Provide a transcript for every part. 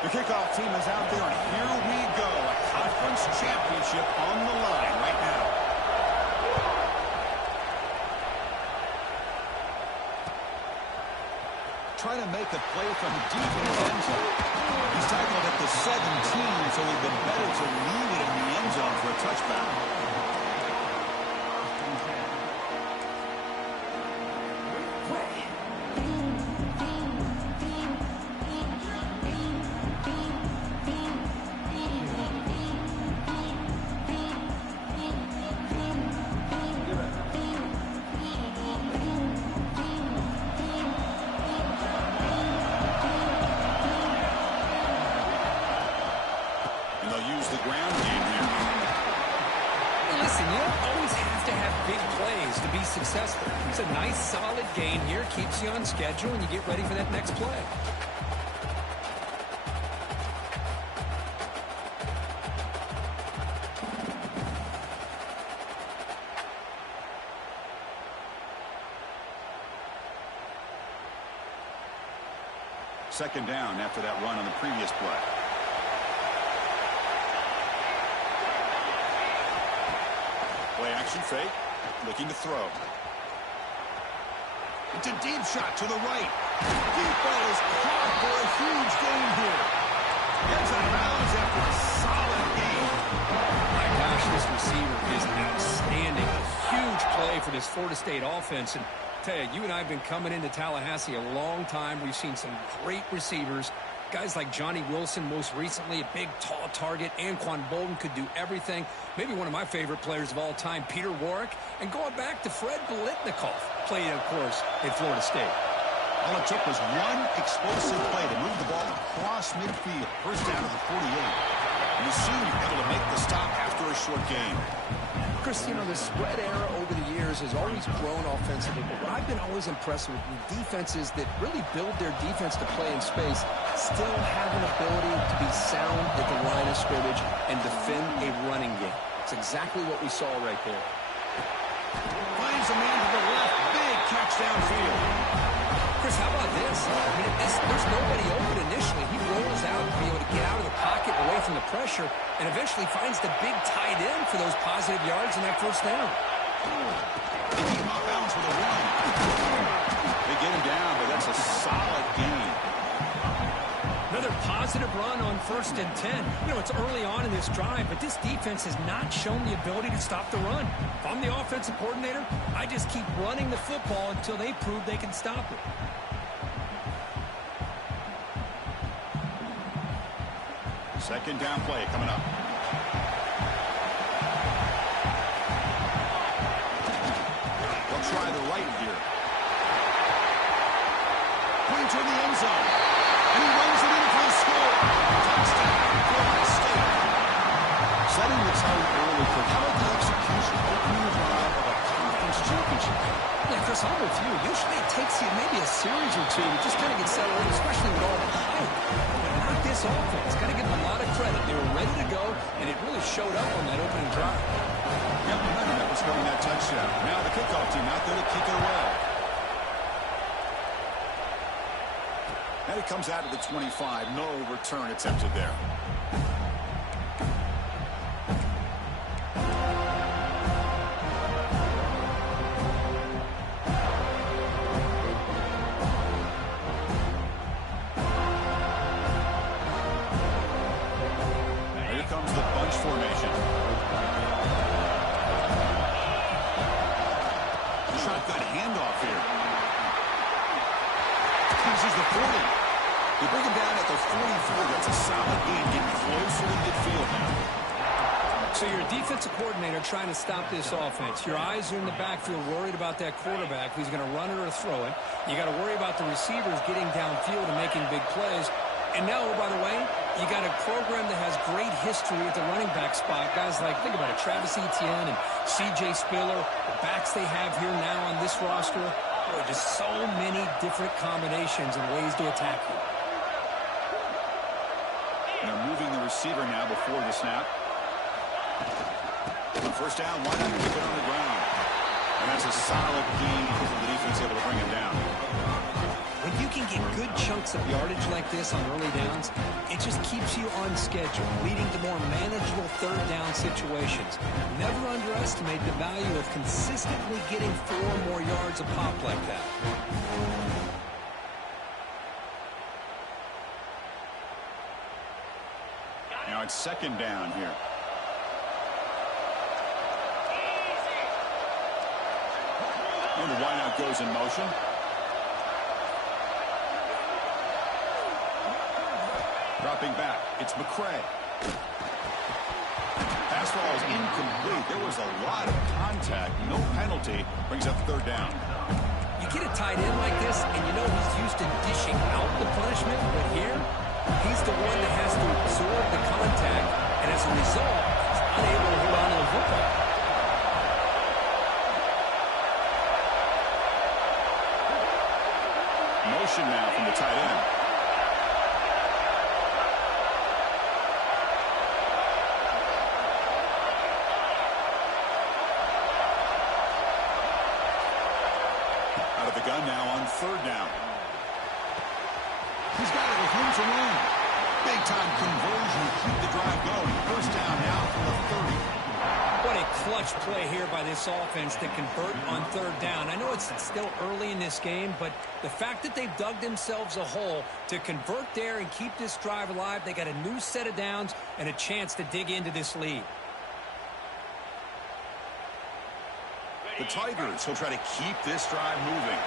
The kickoff team is out there, and here we go. A conference championship on the line right now. Trying to make a play from deep in the end zone. He's tackled at the 17, so it would have been better to leave it in the end zone for a touchback. Successful. It's a nice, solid gain here. Keeps you on schedule, and you get ready for that next play. Second down after that run on the previous play. Play action fake. Looking to throw. It's a deep shot to the right. Deep ball is caught for a huge gain here. Gets out of bounds after a solid gain. My gosh, this receiver is outstanding. A huge play for this Florida State offense. And I tell you, you and I have been coming into Tallahassee a long time. We've seen some great receivers. Guys like Johnny Wilson, most recently, a big, tall target. Anquan Bolden could do everything. Maybe one of my favorite players of all time, Peter Warrick. And going back to Fred Biletnikoff, played, of course, at Florida State. All it took was one explosive play to move the ball across midfield. First down to the 48. And the senior able to make the stop after a short gain. Chris, you know, the spread era over the years has always grown offensively, but what I've been always impressed with defenses that really build their defense to play in space still have an ability to be sound at the line of scrimmage and defend a running game. It's exactly what we saw right there. Finds a man to the left. Big catch downfield. Chris, how about this? I mean, there's nobody open initially. He rolls out to be able to get out of the pocket away from the pressure and eventually finds the big tight end for those positive yards in that first down. They keep off bounds with a run. They get him down, but that's a solid gain. Another positive run on 1st and 10. You know, it's early on in this drive, but this defense has not shown the ability to stop the run. If I'm the offensive coordinator, I just keep running the football until they prove they can stop it. Second down play coming up. They'll try the right here. Going toward the end zone. And he runs it in for a score. Touchdown, Florida State. Setting the tone early for how about the execution opening the drive of a conference championship. Yeah, Chris, I'm with you. Usually it takes you maybe a series or two to just kind of get settled, especially with all the hype. But not this offense. Got to give them a lot of credit. They were ready to go, and it really showed up on that opening drive. Yep, momentum that was scoring that touchdown. Now the kickoff team out there to kick it away. And it comes out of the 25. No return attempted there. Here comes the bunch formation. Shotgun handoff here. Uses the 40. They bring him down at the 44. That's a solid gain, getting closer to midfield now. So you're a defensive coordinator trying to stop this offense. Your eyes are in the backfield, worried about that quarterback, who's going to run it or throw it. You got to worry about the receivers getting downfield and making big plays. And now, by the way, you got a program that has great history at the running back spot. Guys like, think about it, Travis Etienne and C.J. Spiller, the backs they have here now on this roster. Boy, just so many different combinations and ways to attack you. They're moving the receiver now before the snap. First down, why not keep it on the ground? And that's a solid gain because of the defense able to bring him down. When you can get good chunks of yardage like this on early downs, it just keeps you on schedule, leading to more manageable third down situations. Never underestimate the value of consistently getting 4 more yards a pop like that. Now it's second down here. And the wideout goes in motion. Dropping back, it's McCray. Pass ball is incomplete. There was a lot of contact. No penalty. Brings up third down. You get a tight end like this, and you know he's used to dishing out the punishment, but here, he's the one that has to absorb the contact, and as a result, he's unable to hold on to the football. Motion now from the tight end. Out of the gun now on third down. He's got it with room to run. Big time conversion to keep the drive going. First down now from the 30. What a clutch play here by this offense to convert on third down. I know it's still early in this game, but the fact that they've dug themselves a hole to convert there and keep this drive alive, they got a new set of downs and a chance to dig into this lead. The Tigers will try to keep this drive moving.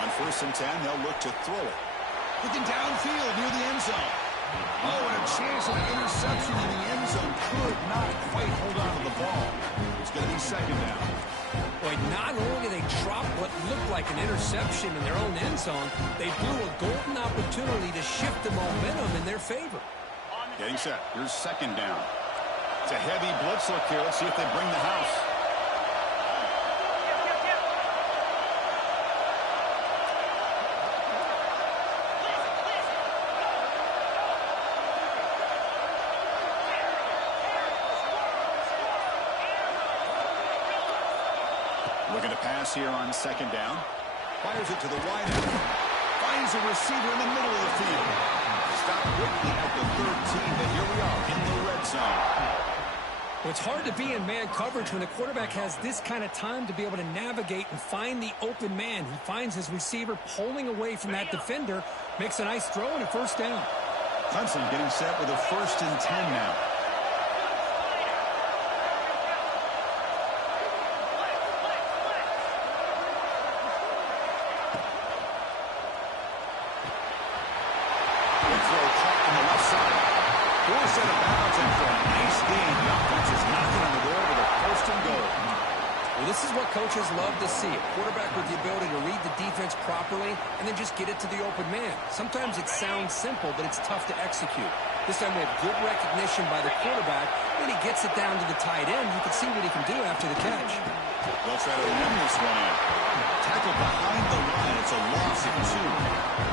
On 1st and 10, they'll look to throw it. Looking downfield near the end zone. Oh, and a chance of an interception in the end zone. Could not quite hold on to the ball. It's going to be second down. Boy, not only did they drop what looked like an interception in their own end zone, they blew a golden opportunity to shift the momentum in their favor. Getting set. Here's second down. It's a heavy blitz look here. Let's see if they bring the house. Looking to pass here on second down. Fires it to the wide end. Finds a receiver in the middle of the field. Stop quickly at the 13, but here we are in the red zone. Well, it's hard to be in man coverage when the quarterback has this kind of time to be able to navigate and find the open man. He finds his receiver pulling away from that defender, makes a nice throw and a first down. Clemson getting set with a 1st and 10 now. Set of bounds, and for a nice gain, the offense is knocking on the door with a 1st and goal. Well, this is what coaches love to see. A quarterback with the ability to read the defense properly and then just get it to the open man. Sometimes it sounds simple, but it's tough to execute. This time we have good recognition by the quarterback. When he gets it down to the tight end, you can see what he can do after the catch. They'll try to run this one in. Tackle behind the line. It's a loss of 2.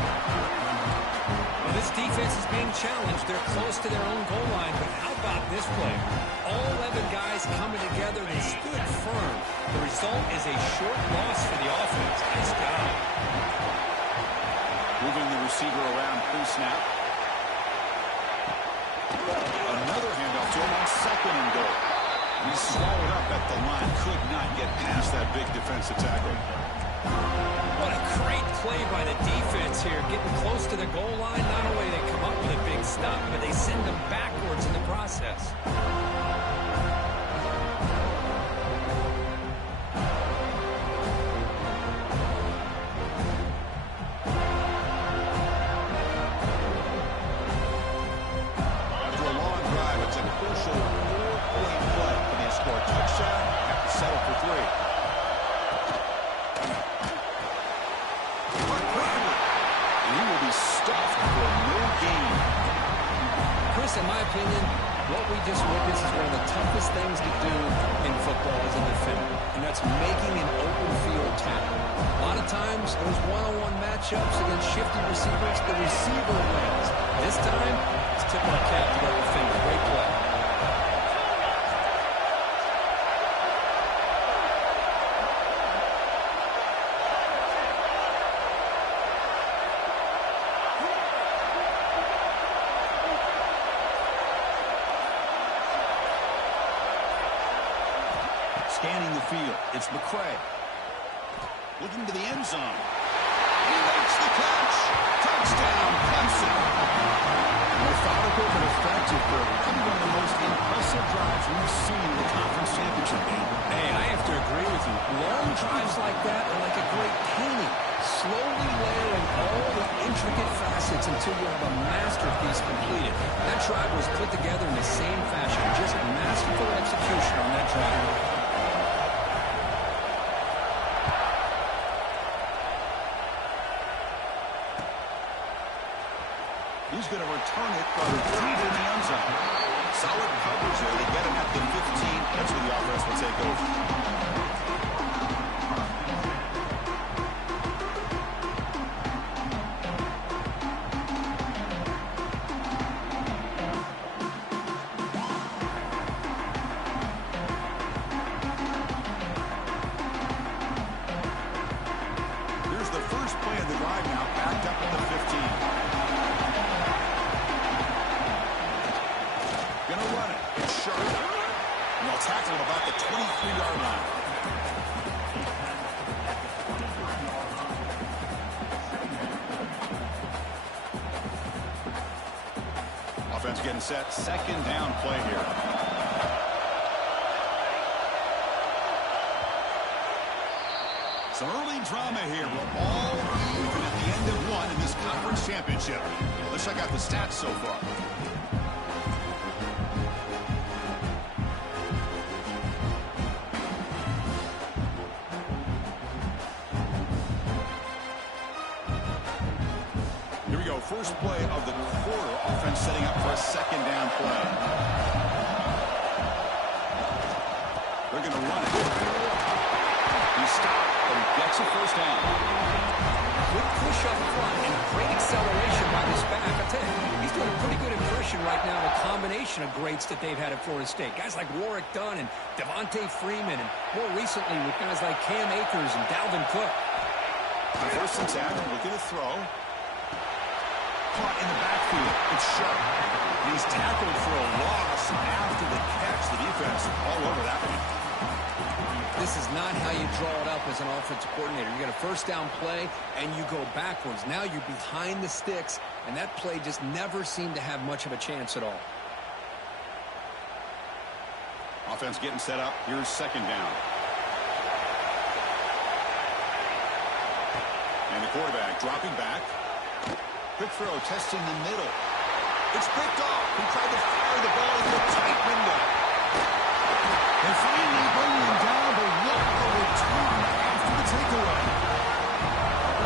This defense is being challenged. They're close to their own goal line, but how about this play? All 11 guys coming together. They stood firm. The result is a short loss for the offense. Nice job. Moving the receiver around pre-snap. Another handoff to him on 2nd and goal. He's swallowed up at the line. Could not get past that big defensive tackle. What a great play by the defense here. Getting close to the goal line. Not only do they come up with a big stop, but they send them backwards in the process. After a long drive, it's a crucial 4-point play. When they score a touchdown, have to settle for 3. Stuffed for no gain. Chris, in my opinion, what we just witnessed is one of the toughest things to do in football as a defender, and that's making an open field tackle. A lot of times, those one-on-one matchups against shifty receivers, the receiver wins. This time, it's tip our cap to our defender. Great play. scanning the field. It's McCray. Looking to the end zone. He makes the catch. Touchdown, Clemson. Methodical but effective, probably one of the most impressive drives we've seen in the conference championship game. Hey, I have to agree with you. Long drives like that are like a great painting, slowly layering all the intricate facets until you have a masterpiece completed. That drive was put together in the same fashion, just masterful execution on that drive. He's going to return it, but deep in the end zone. Solid coverage there. They get him at the 15. That's where the offense will take over. Here's the first play of the drive now, backed up at the 15. Gonna run it. It's sharp. And they'll tackle him about the 23-yard line. Offense getting set. Second down play here. Some early drama here. We're all even at the end of one in this conference championship. Let's check out the stats so far. First play of the quarter. Offense setting up for a second down play. They're going to run it. He stopped, but he gets a first down. Good push up front and great acceleration by this back. I tell you, he's doing a pretty good impression right now of a combination of greats that they've had at Florida State. Guys like Warwick Dunn and Devontae Freeman, and more recently with guys like Cam Akers and Dalvin Cook. First and 10. Look at the throw. Caught in the backfield. It's sharp. He's tackled for a loss after the catch. The defense all over that one. This is not how you draw it up as an offensive coordinator. You got a first down play, and you go backwards. Now you're behind the sticks, and that play just never seemed to have much of a chance at all. Offense getting set up. Here's second down. And the quarterback dropping back. Quick throw, testing the middle. It's picked off. He tried to fire the ball into a tight window. They finally bring him down, but what a return after the takeaway.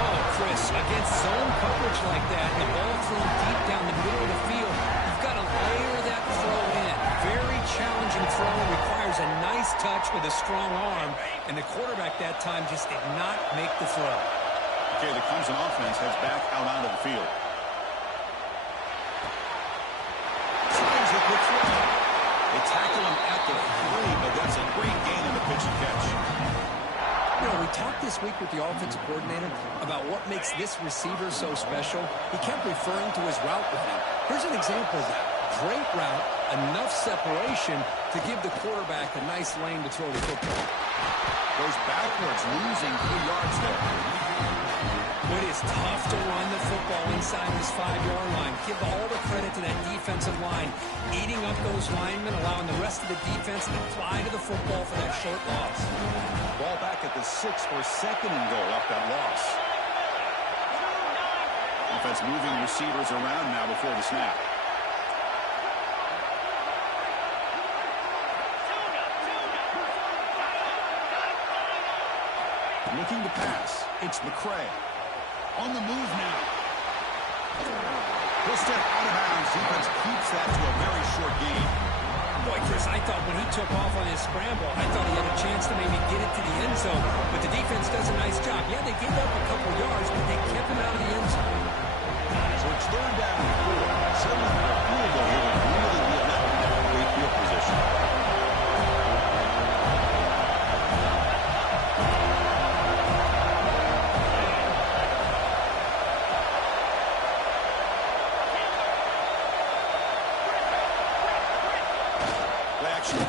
Oh, Chris, against zone coverage like that, the ball thrown deep down the middle of the field, you've got to layer that throw in. Very challenging throw, requires a nice touch with a strong arm, and the quarterback that time just did not make the throw. Okay, the Clemson offense heads back out onto the field. Tries a quick throw. They tackle him at the 3, but that's a great gain on the pitch and catch. You know, we talked this week with the offensive coordinator about what makes this receiver so special. He kept referring to his route running. Here's an example of that. Great route, enough separation to give the quarterback a nice lane to throw the football. Goes backwards, losing 3 yards there. It is tough to run the football inside this 5-yard line. Give all the credit to that defensive line, eating up those linemen, allowing the rest of the defense to fly to the football for that short loss. Ball back at the 6 for second and goal off that loss. Offense moving receivers around now before the snap. Looking to pass. It's McCray. On the move now. He'll step out of bounds. Defense keeps that to a very short gain. Boy, Chris, I thought when he took off on his scramble, I thought he had a chance to maybe get it to the end zone. But the defense does a nice job. Yeah, they gave up a couple yards, but they kept him out of the end zone. So it's third down and 4. Suddenly, the field goal here would really be a great field position.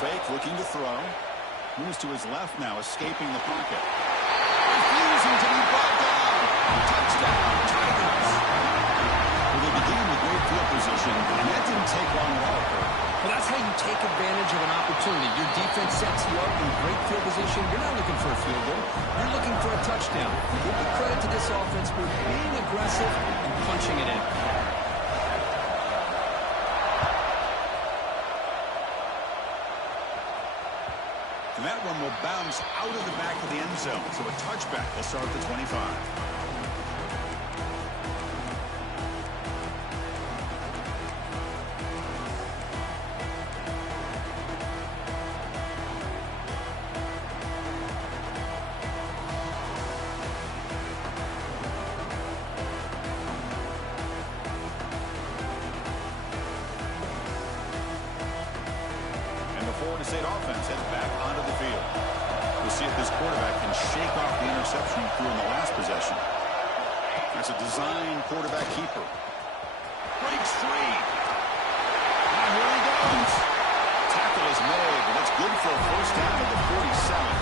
Fake, looking to throw. Moves to his left now, escaping the pocket. Refusing to be brought down. Touchdown, Tigers. Well, they began with great field position, and that didn't take long at all, Kurt. Well, that's how you take advantage of an opportunity. Your defense sets you up in great field position. You're not looking for a field goal. You're looking for a touchdown. Give the credit to this offense for being aggressive and punching it in. And that one will bounce out of the back of the end zone. So a touchback will start at the 25. Florida State offense heads back onto the field. We'll see if this quarterback can shake off the interception he threw in the last possession. That's a design quarterback keeper. Breaks free. And here he goes. Tackle is made, but it's good for a first down at the 47.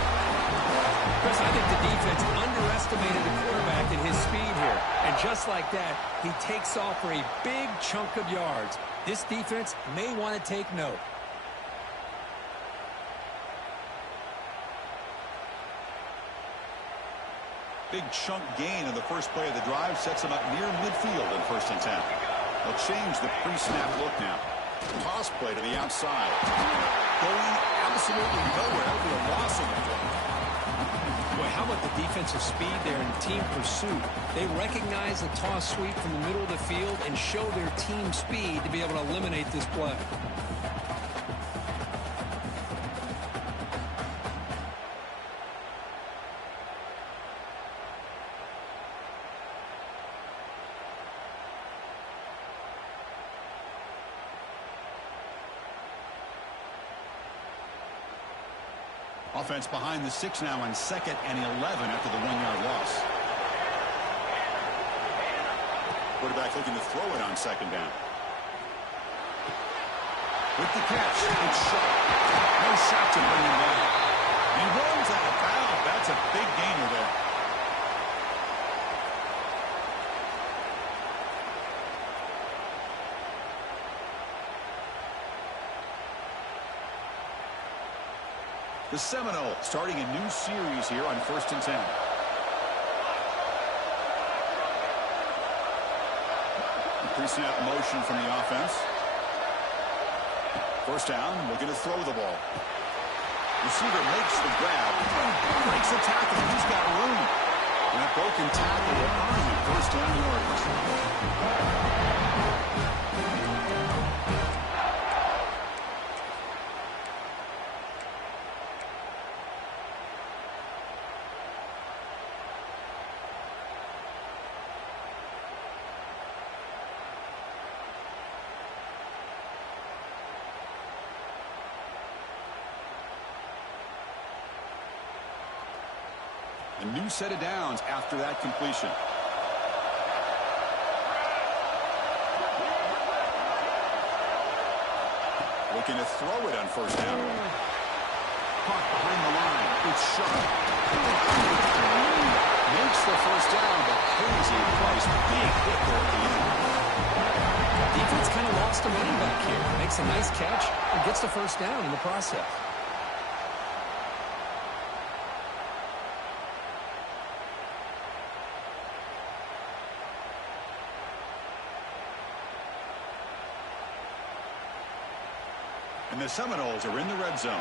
Chris, I think the defense underestimated the quarterback and his speed here. And just like that, he takes off for a big chunk of yards. This defense may want to take note. Big chunk gain in the first play of the drive sets him up near midfield in 1st and 10. They'll change the pre-snap look now. Toss play to the outside. Going absolutely nowhere. That'll be a loss of the play. Boy, how about the defensive speed there in team pursuit? They recognize the toss sweep from the middle of the field and show their team speed to be able to eliminate this play. Offense behind the 6 now on 2nd and 11 after the 1-yard loss. Quarterback looking to throw it on 2nd down. With the catch, it's shot. No shot to bring him down. He runs out of bounds. That's a big gainer there. The Seminoles starting a new series here on 1st and 10. Pre-snap motion from the offense. 1st down, looking to throw the ball. Receiver makes the grab. Breaks the tackle. He's got room. And a broken tackle will earn him 1st down yardage. A new set of downs after that completion. Looking to throw it on 1st down. Caught behind the line. It's sharp. Makes the 1st down, but crazy price. Big hit there at the end. Defense kind of lost a running back here. Makes a nice catch and gets the 1st down in the process. And the Seminoles are in the red zone.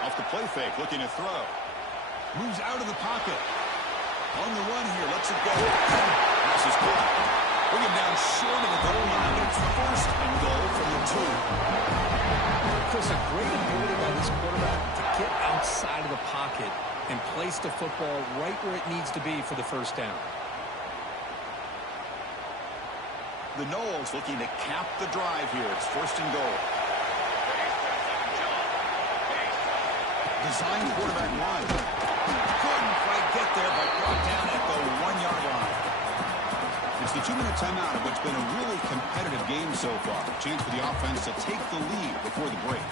Off the play fake, looking to throw. Moves out of the pocket. On the run here, lets it go. Pass is caught. Bring him down short of the goal line. It's 1st and goal from the 2. Chris, a great ability by this quarterback to get outside of the pocket and place the football right where it needs to be for the 1st down. The Noles looking to cap the drive here. It's 1st and goal. Designed quarterback run. Couldn't quite get there, but brought down at the 1-yard line. It's the 2-minute timeout of what's been a really competitive game so far. Chance for the offense to take the lead before the break.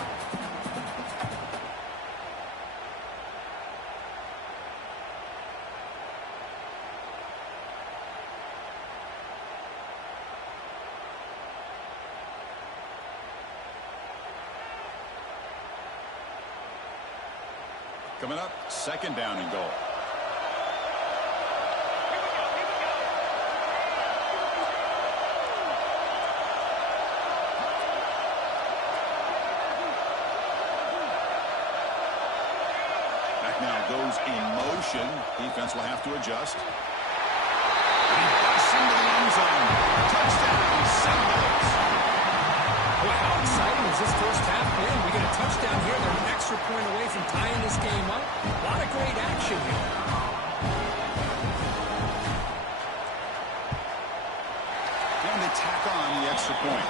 Coming up, second down and goal. Back now goes in motion. Defense will have to adjust. And he busts into the end zone. Touchdown, Seminoles. Well, how exciting has this first half been? We get a touchdown here. They're an extra point away from tying this game up. A lot of great action here. And they tack on the extra point.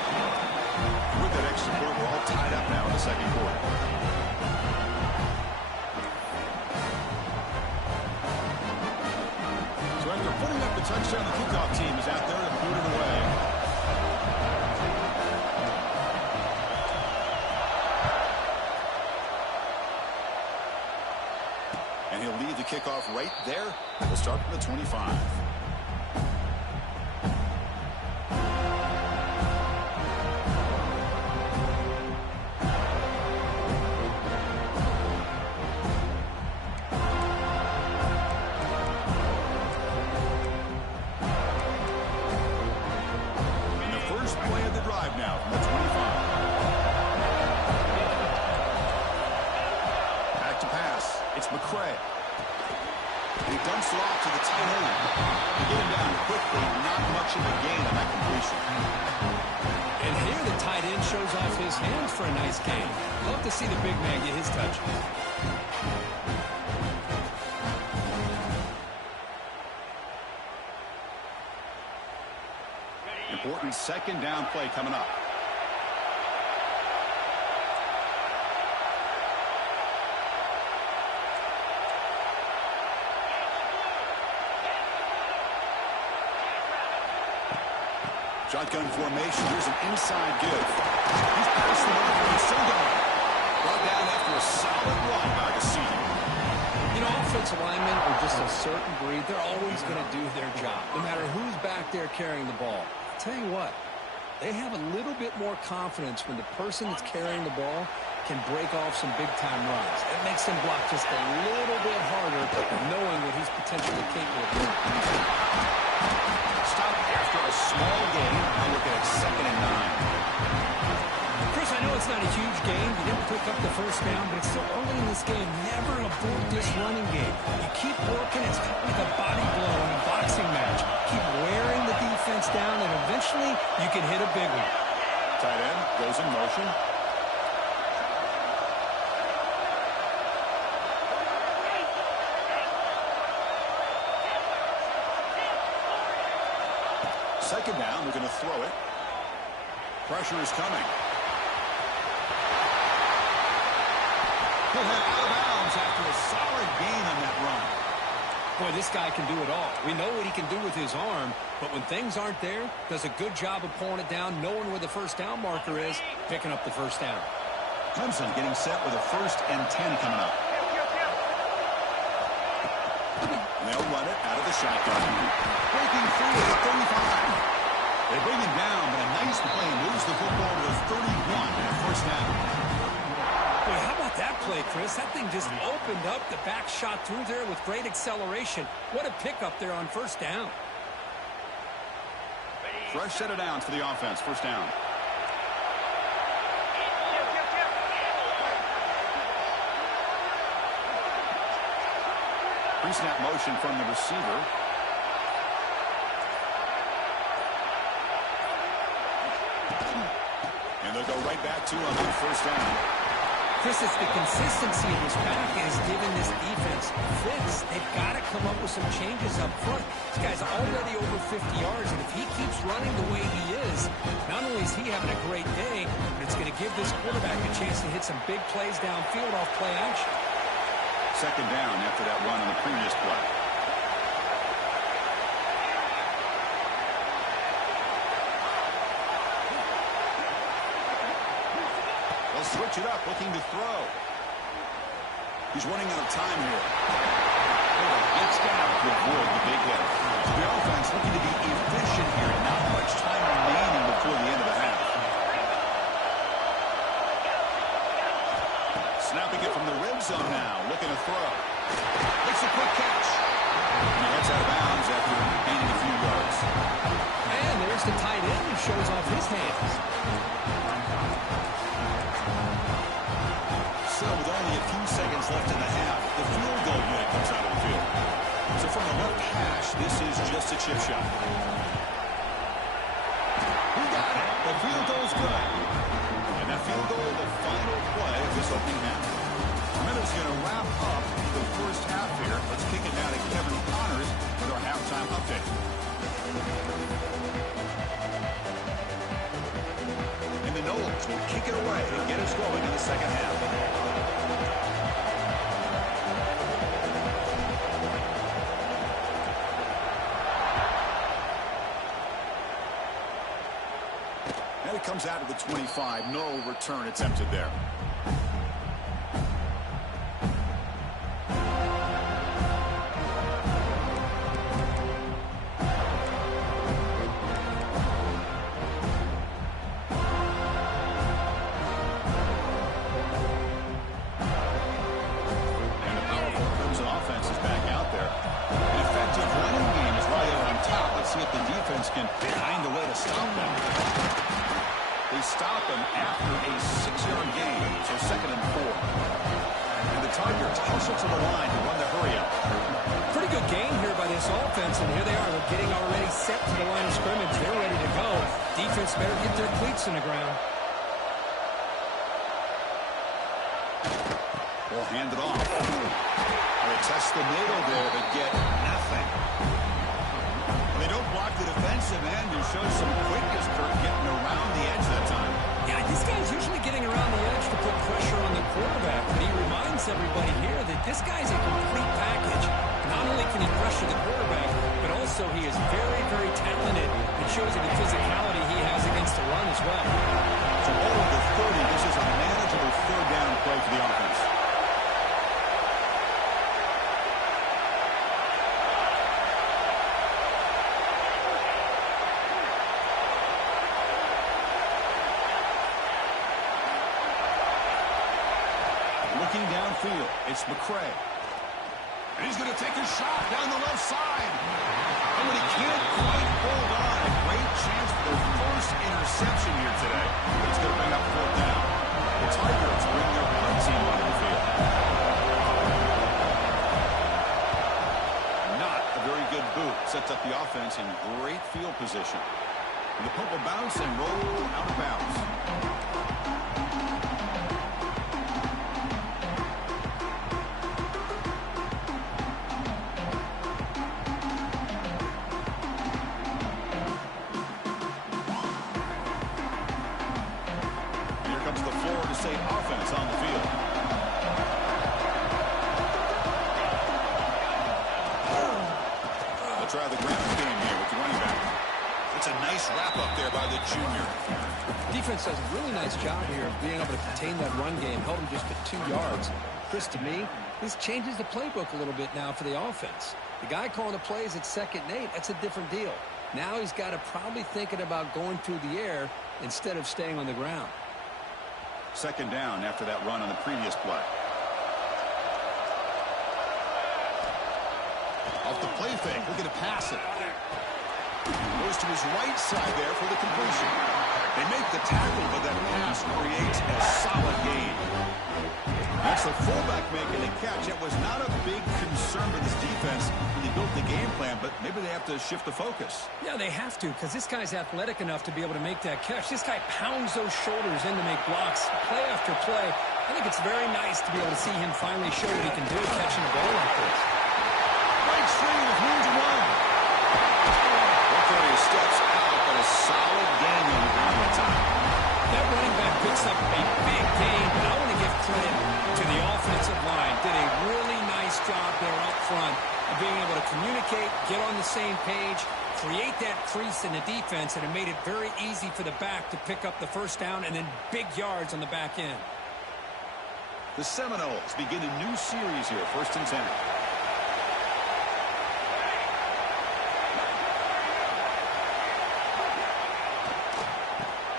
With that extra point, we're all tied up now in the second quarter. So after putting up the touchdown, the kickoff team is out there to put it away. And he'll lead the kickoff right there. We'll start from the 25. And the first play of the drive now from the 25. Back to pass. It's McCray. And he dumps it off to the tight end. They get him down quickly. Not much of a gain on that completion. And here the tight end shows off his hands for a nice game. Love to see the big man get his touch. Important second down play coming up. Shotgun formation. Here's an inside give. He's passed the marker. He's still going. Brought down after a solid run by the senior. You know, offensive linemen are just a certain breed. They're always going to do their job, no matter who's back there carrying the ball. I'll tell you what, they have a little bit more confidence when the person that's carrying the ball can break off some big-time runs. It makes them block just a little bit harder, knowing what he's potentially capable of doing. Stop after a small gain. Now looking at 2nd and 9. Chris, I know it's not a huge game. You didn't pick up the first down, but it's still early in this game. Never abort this running game. You keep working. It's kind of like a body blow in a boxing match. Keep wearing the defense down, and eventually you can hit a big one. Tight end goes in motion. Second down, they're going to throw it. Pressure is coming. He'll head out of bounds after a solid gain on that run. Boy, this guy can do it all. We know what he can do with his arm, but when things aren't there, does a good job of pulling it down, knowing where the first down marker is, picking up the first down. Clemson getting set with a 1st and 10 coming up. And they'll run it out of the shotgun. Breaking free at 35. They bring him down, but a nice play moves the football to the 31 and a first down. Boy, how about that play, Chris? That thing just opened up. The back shot through there with great acceleration. What a pickup there on first down. Fresh set of downs for the offense. First down. Pre-snap motion from the receiver. And they'll go right back to him on first down. Chris, it's the consistency of his back that has given this defense fits. They've got to come up with some changes up front. This guy's already over 50 yards, and if he keeps running the way he is, not only is he having a great day, but it's going to give this quarterback a chance to hit some big plays downfield off play action. Second down after that run on the previous play. They'll switch it up, looking to throw. He's running out of time here. Gets down to avoid the big hit. So the offense looking to be efficient here. Not much time remaining before the end of the half. Snapping it from the red zone now. Looking to throw. Makes a quick catch. And he heads out of bounds after gaining a few yards. And there's the tight end who shows off his hands. So with only a few seconds left in the half, the field goal unit comes out of the field. So from the left hash, this is just a chip shot. Who got it? The field goal's good. And that field goal, the final play of this opening half. Minutes going to wrap up the first half here. Let's kick it now to Kevin Connors with our halftime update. And the Knowles will kick it away and get us going in the second half. And it comes out of the 25. No return attempted there. Can find a way to stop them. They stop them after a 6-yard gain, so 2nd and 4. And the Tigers hustle to the line to run the hurry-up. Pretty good game here by this offense, and here they are. They're getting already set to the line of scrimmage. They're ready to go. Defense better get their cleats in the ground. They'll hand it off. They test the middle there, but get nothing. They don't block the defensive end and show some quickness, Kirk, getting around the edge that time. Yeah, this guy's usually getting around the edge to put pressure on the quarterback, but he reminds everybody here that this guy's a complete package. Not only can he pressure the quarterback, but also he is very, very talented and shows you the physicality he has against the run as well. So all of the 30, this is a manageable third down play for the offense. Looking downfield, it's McCray. And he's going to take a shot down the left side. And when he can't quite hold on, a great chance for their first interception here today. It's going to bring up 4th down. The Tigers bring their punt team onto the field. Not a very good boot. Sets up the offense in great field position. And the pump will bounce and roll out of bounds. State offense on the field. They'll try the ground game here with the running back. It's a nice wrap-up there by the junior. Defense does a really nice job here of being able to contain that run game, held him just at 2 yards. Chris, to me, this changes the playbook a little bit now for the offense. The guy calling the plays at 2nd and 8, that's a different deal. Now he's got to probably thinking about going through the air instead of staying on the ground. 2nd down after that run on the previous play. Off the play fake, looking to pass it. Goes to his right side there for the completion. They make the tackle, but that pass creates a solid gain. That's the fullback making the catch. It was not a big concern for this defense when they built the game plan, but maybe they have to shift the focus. Yeah, they have to, because this guy's athletic enough to be able to make that catch. This guy pounds those shoulders in to make blocks play after play. I think it's very nice to be able to see him finally show what he can do catching a ball like this. Right string with room to run. He steps out, but a solid gain on the ground that time. That running back picks up a big gain, but I want to give credit to the offensive line. Did a really nice job there up front of being able to communicate, get on the same page, create that crease in the defense, and it made it very easy for the back to pick up the first down and then big yards on the back end. The Seminoles begin a new series here, 1st and 10.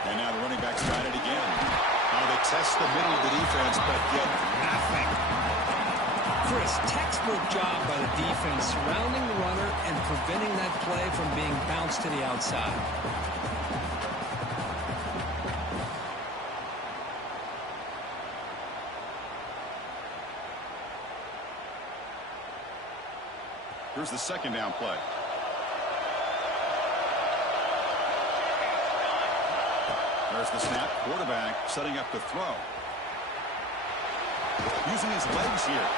And now the running back's got it again. Now they test the middle of the defense, but get nothing. Chris, textbook job by the defense surrounding the runner and preventing that play from being bounced to the outside. Here's the 2nd down play. There's the snap. Quarterback setting up to throw. Using his legs here.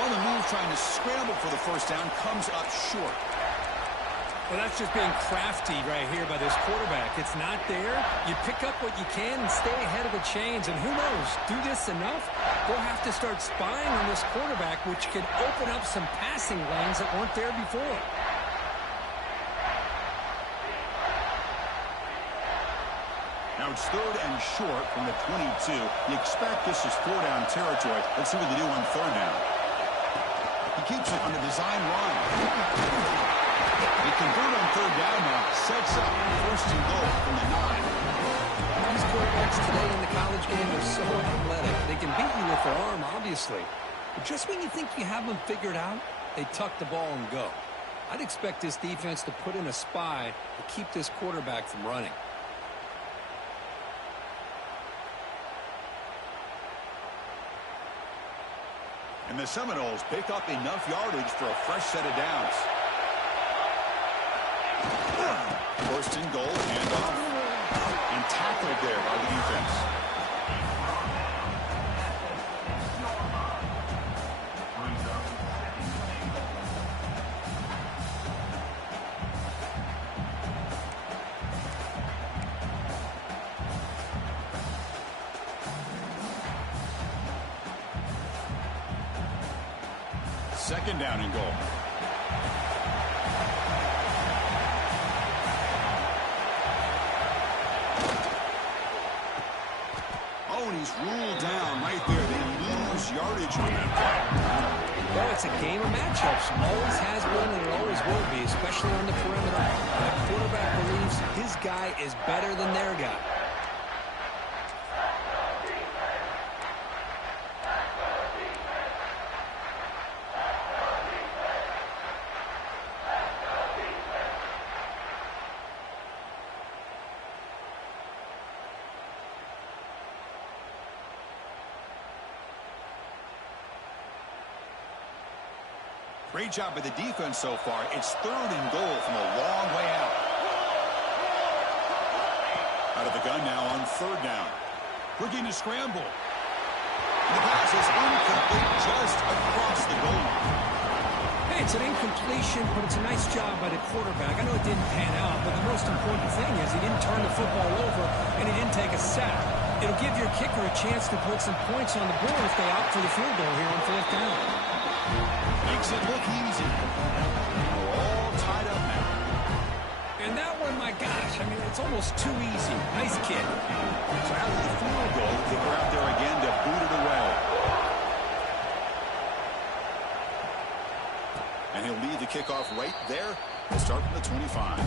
On the move, trying to scramble for the first down, comes up short. Well, that's just being crafty right here by this quarterback. It's not there. You pick up what you can and stay ahead of the chains. And who knows, do this enough, we'll have to start spying on this quarterback, which could open up some passing lanes that weren't there before. Now it's 3rd and short from the 22. You expect this is 4-down territory. Let's see what they do on 3rd down. He keeps it on the design run. They convert on 3rd down now. Sets up 1st and goal from the 9. These quarterbacks today in the college game are so athletic. They can beat you with their arm, obviously. But just when you think you have them figured out, they tuck the ball and go. I'd expect this defense to put in a spy to keep this quarterback from running. And the Seminoles pick up enough yardage for a fresh set of downs. 1st and goal, handoff. And tackled there by the defense. Second down and goal. Oh, and he's ruled down right there. They lose yardage on that play. Well, it's a game of matchups. Always has been and it always will be, especially on the perimeter. The quarterback believes his guy is better than their guy. Great job by the defense so far. It's 3rd and goal from a long way out. Out of the gun now on 3rd down. Looking to scramble. The pass is incomplete just across the goal line. Hey, it's an incompletion, but it's a nice job by the quarterback. I know it didn't pan out, but the most important thing is he didn't turn the football over and he didn't take a sack. It'll give your kicker a chance to put some points on the board if they opt for the field goal here on 4th down. Makes it look easy. We're all tied up now. And that one, my gosh, I mean, it's almost too easy. Nice kick. So after the field goal, the kicker out there again to boot it away. And he'll lead the kickoff right there. He'll start from the 25.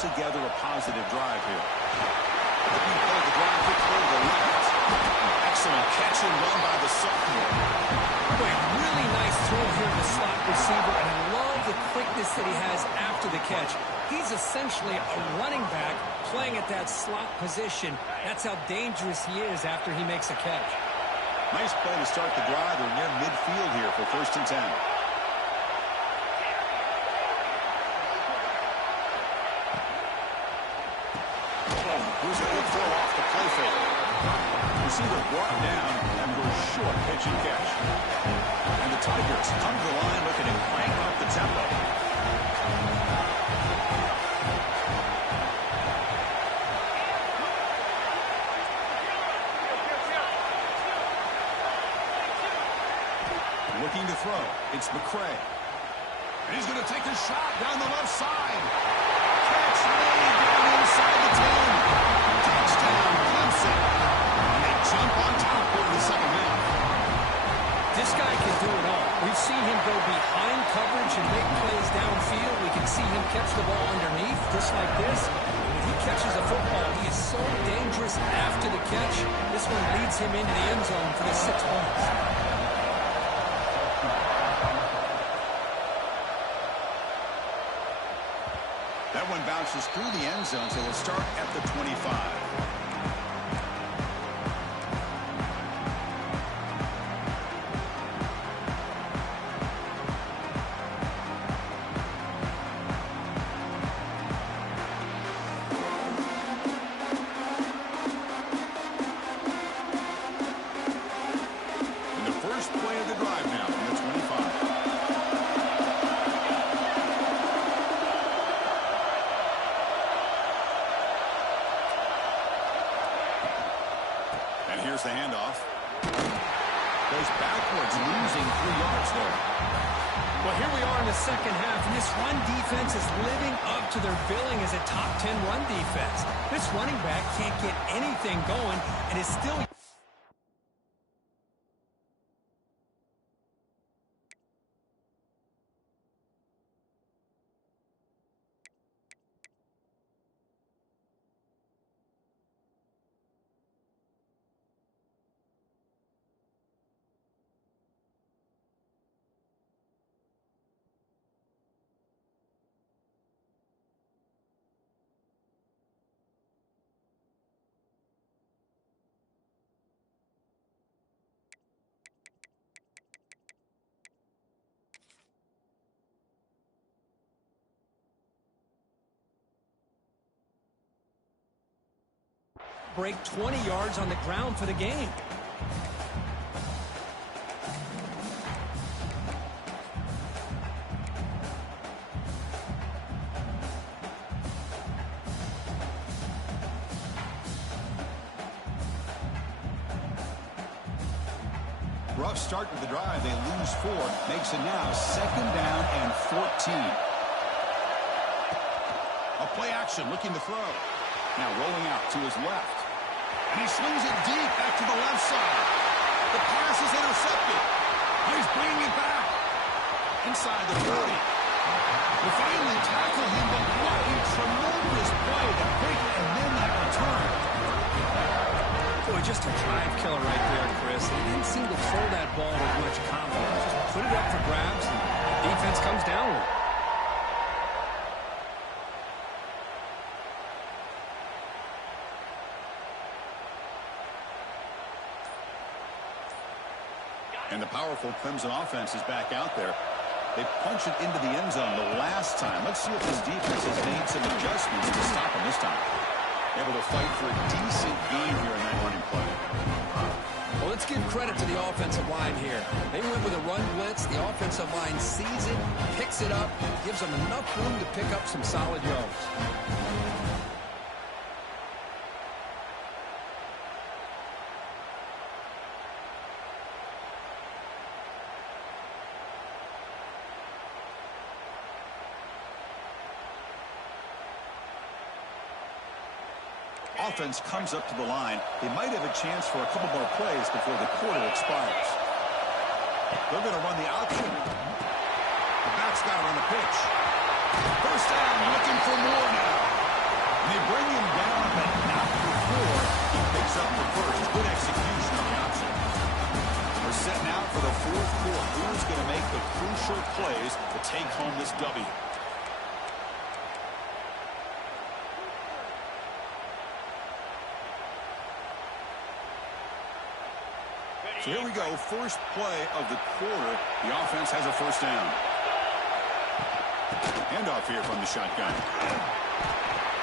Together a positive drive here. The drive to the left. Excellent catch and run by the sophomore. Wait, really nice throw here to the slot receiver, and I love the quickness that he has after the catch. He's essentially a running back playing at that slot position. That's how dangerous he is after he makes a catch. Nice play to start the drive. We're near midfield here for 1st and 10. Here's a good throw off the play fake. You see the brought down and goes short pitch and catch. And the Tigers come to the line looking to crank up the tempo. Looking to throw. It's McCray. And he's going to take a shot down the left side. Catch laid down inside the 10. Touchdown, Clemson. And they jump on top here in the second half. This guy can do it all. We've seen him go behind coverage and make plays downfield. We can see him catch the ball underneath, just like this. When he catches a football, he is so dangerous after the catch. This one leads him into the end zone for the 6 points. That one bounces through the end zone, so they'll start at the 25. And the first play of the drive now from the 25. And here's the handoff. Goes backwards, losing 3 yards there. Well, here we are in the second half, and this run defense is living up to their billing as a top 10 run defense. This running back can't get anything going, and is still... break 20 yards on the ground for the game. Rough start to the drive. They lose 4. Makes it now 2nd down and 14. A play action looking to throw. Now rolling out to his left. And he slings it deep back to the left side. The pass is intercepted. He's bringing it back. Inside the 40. They finally tackle him, but what a tremendous play to break and then that return. Boy, just a drive killer right there, Chris. He didn't seem to throw that ball with much confidence. Just put it up for grabs, and the defense comes down with it. And the powerful Clemson offense is back out there. They punched it into the end zone the last time. Let's see if this defense has made some adjustments to stop him this time. Able to fight for a decent gain here in that running play. Well, let's give credit to the offensive line here. They went with a run blitz. The offensive line sees it, picks it up, gives them enough room to pick up some solid yards. Offense comes up to the line. They might have a chance for a couple more plays before the quarter expires. They're going to run the option. The back's got it on the pitch. First down, looking for more now. And they bring him down, but not before he picks up the first. Good execution on the option. We're setting out for the 4th quarter. Who's going to make the crucial plays to take home this W? So here we go, first play of the quarter. The offense has a first down. Handoff here from the shotgun.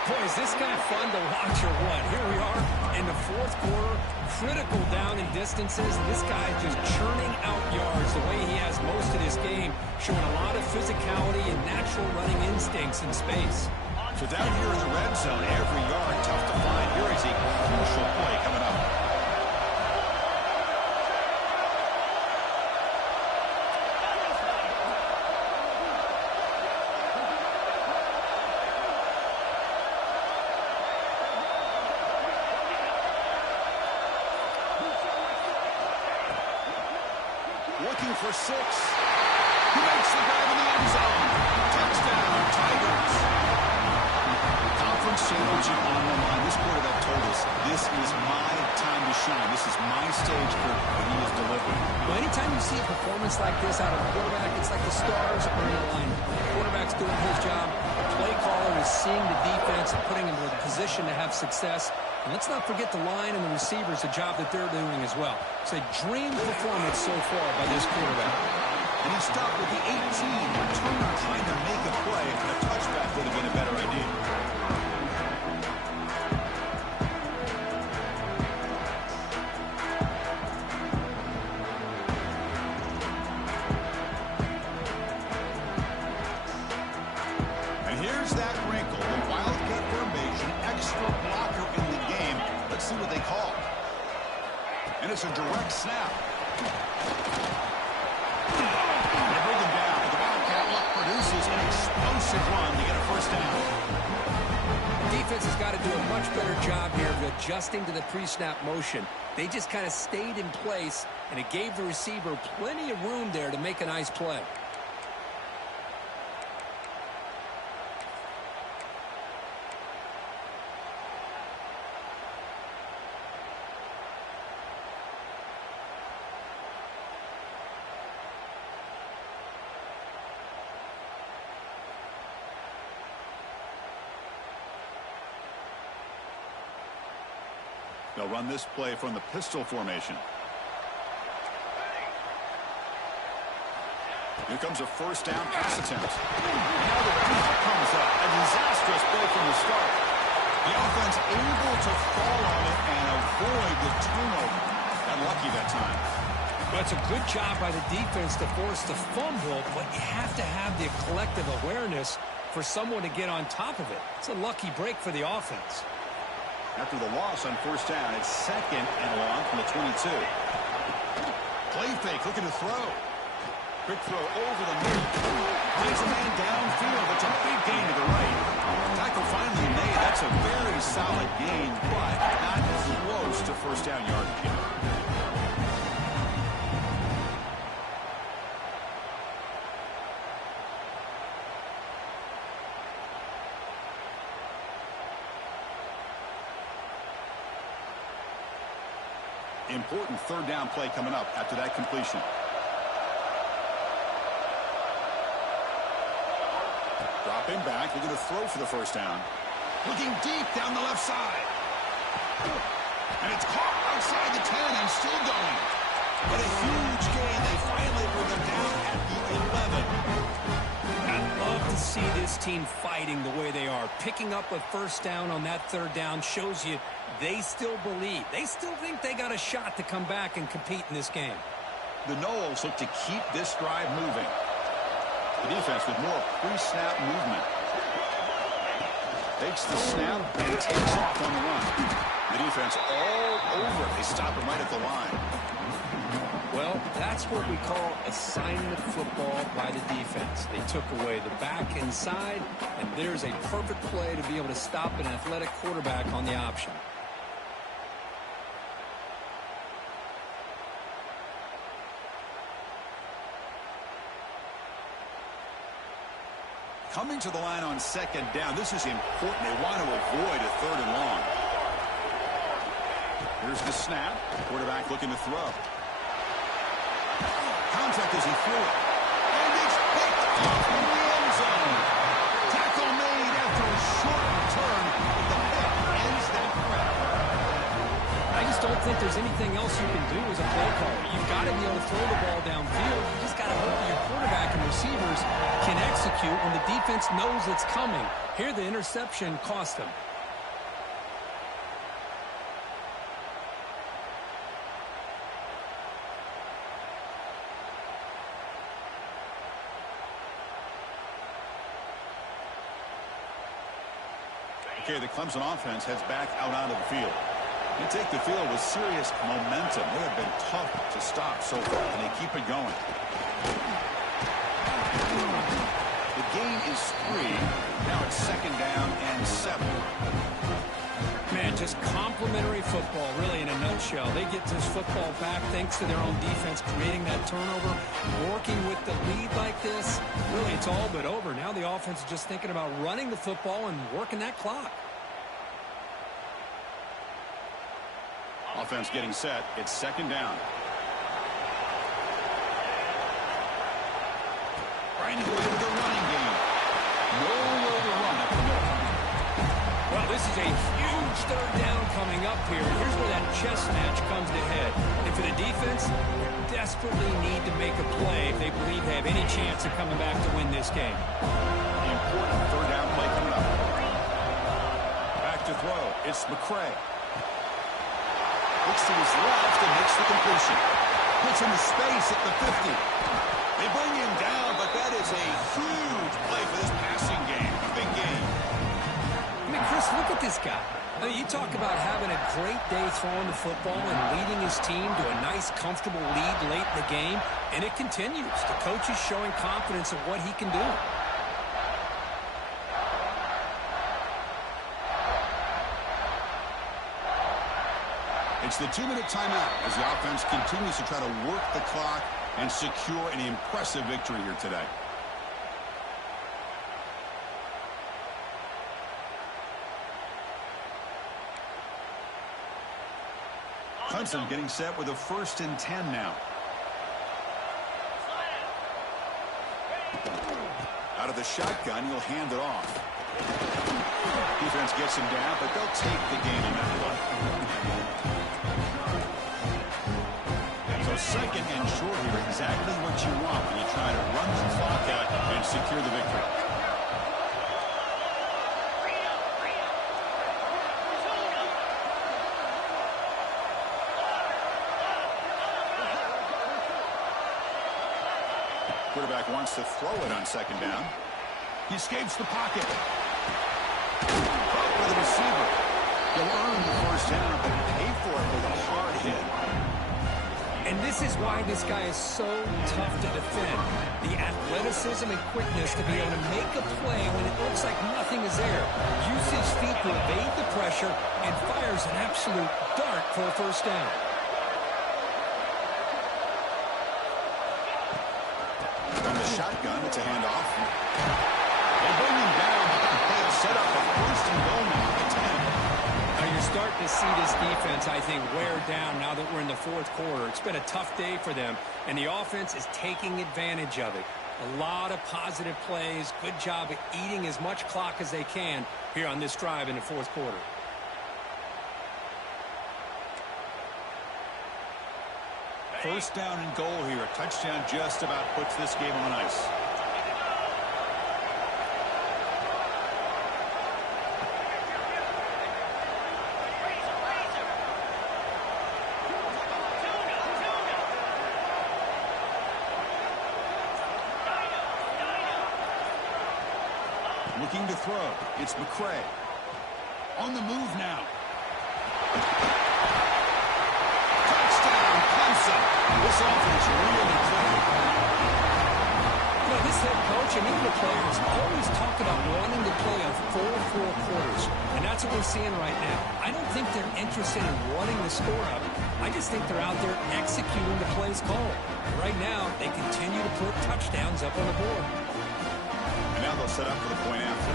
Boy, is this guy fun to watch or what? Here we are in the fourth quarter, critical down in distances. This guy just churning out yards the way he has most of this game, showing a lot of physicality and natural running instincts in space. So down here in the red zone, every yard tough to find. Here is a crucial play coming up. Looking for 6. He makes the grab in the end zone. Touchdown, Tigers. Conference championship on the line. This quarterback told us, this is my time to shine. This is my stage for when he is delivering. Well, anytime you see a performance like this out of a quarterback, it's like the stars are in alignment. The quarterback's doing his job. The play caller is seeing the defense and putting him in a position to have success. And let's not forget the line and the receivers, the job that they're doing as well. It's a dream performance so far by this quarterback. And he stopped with the 18. Returner trying to make a play, and a touchback would have been a better idea. And here's that wrinkle, the Wildcat formation, extra blocker in the game. Let's see what they call. And it's a direct snap. They bring him down. The Wildcat look produces an explosive run to get a first down. The defense has got to do a much better job here of adjusting to the pre-snap motion. They just kind of stayed in place, and it gave the receiver plenty of room there to make a nice play. They'll run this play from the pistol formation. Here comes a first down pass attempt. Now the beat comes up. A disastrous play from the start. The offense able to fall on it and avoid the turnover. Got lucky that time. Well, it's a good job by the defense to force the fumble, but you have to have the collective awareness for someone to get on top of it. It's a lucky break for the offense. After the loss on first down, it's 2nd and long from the 22. Play fake, looking to throw. Quick throw over the middle. Finds a man downfield. It's a big gain to the right. Tackle finally made. That's a very solid gain, but not close to first down yardage yet. Important third down play coming up after that completion. Dropping back, looking to throw for the first down. Looking deep down the left side. And it's caught outside the 10 and still going. But a huge gain. They finally bring them down at the 11. I'd love to see this team fighting the way they are. Picking up a first down on that third down shows you they still believe. They still think they got a shot to come back and compete in this game. The Noles look to keep this drive moving. The defense with more pre-snap movement. Takes the snap and takes off on the run. The defense all over it. They stop him right at the line. Well, that's what we call assignment football by the defense. They took away the back inside, and there's a perfect play to be able to stop an athletic quarterback on the option. Coming to the line on second down. This is important. They want to avoid a third and long. Here's the snap. Quarterback looking to throw. Contact as he threw it. And it's picked off in the end zone. Tackle made after a short return. The pick ends that threat. I just don't think there's anything else you can do as a play caller. You've got to be able to throw the ball downfield. You just got to hope that your quarterback and receivers can execute when the defense knows it's coming. Here, the interception cost them. Okay, the Clemson offense heads back out onto the field. They take the field with serious momentum. They have been tough to stop so far, and they keep it going. The gain is 3. Now it's 2nd down and 7. Man, just complimentary football, really, in a nutshell. They get this football back thanks to their own defense, creating that turnover, working with the lead like this. Really, it's all but over. Now the offense is just thinking about running the football and working that clock. Offense getting set. It's 2nd down. Trying to go into the running game. Nowhere to run up the middle. Well, this is a huge 3rd down coming up here. Here's where that chess match comes to head. And for the defense, they desperately need to make a play if they believe they have any chance of coming back to win this game. The important 3rd down play coming up. Back to throw. It's McCray. Looks to his left and makes the completion. Puts him in space at the 50. They bring him down, but that is a huge play for this passing game. A big game. I mean, Chris, look at this guy. I mean, you talk about having a great day throwing the football and leading his team to a nice, comfortable lead late in the game, and it continues. The coach is showing confidence of what he can do. It's the 2-minute timeout as the offense continues to try to work the clock and secure an impressive victory here today. Clemson getting set with a 1st and 10 now. Out of the shotgun, he'll hand it off. Defense gets him down, but they'll take the gain on that one. So 2nd and short here, exactly what you want when you try to run the clock out and secure the victory. Quarterback wants to throw it on 2nd down. He escapes the pocket. Caught by the receiver. He'll earn the 1st down, but pay for it with a hard hit. And this is why this guy is so tough to defend. The athleticism and quickness to be able to make a play when it looks like nothing is there. Use his feet to evade the pressure and fires an absolute dart for a 1st down. From the shotgun, it's a handoff. They bring him down, but the play is set up for 1st and goal now at 10. Now you're starting to see this defense, I think, wear down now that we're in the 4th quarter. It's been a tough day for them, and the offense is taking advantage of it. A lot of positive plays. Good job at eating as much clock as they can here on this drive in the 4th quarter. First down and goal here. A touchdown just about puts this game on ice. Looking to throw. It's McCray. On the move now. Touchdown, Clemson. This offense really clicking. You know, this head coach and even the players always talk about wanting to play a full 4 quarters, and that's what we're seeing right now. I don't think they're interested in running the score up. I just think they're out there executing the plays called. Right now, they continue to put touchdowns up on the board. And now they'll set up for the point after.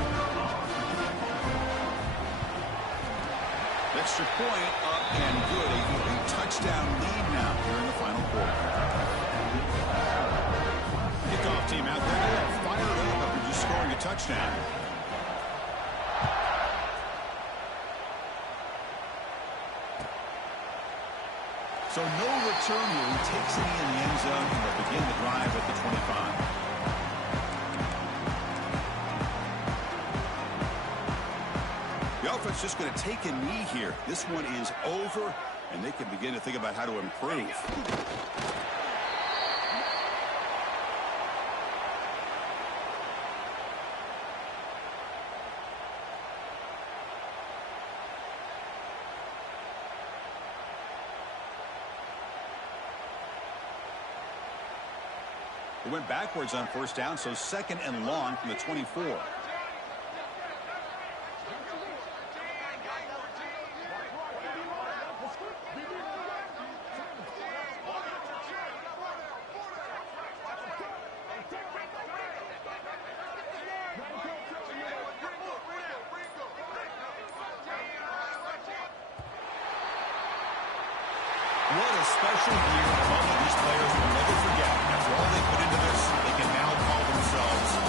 Extra point up and good. A touchdown lead now here in the final quarter. Kickoff team out there. They are fired up after just scoring a touchdown. So no return here. He takes it in the end zone, and they'll begin the drive at the 25. The offense just going to take a knee here. This one is over, and they can begin to think about how to improve. They went backwards on first down, so second and long from the 24. What a special year, a moment these players will never forget. After all they put into this, they can now call themselves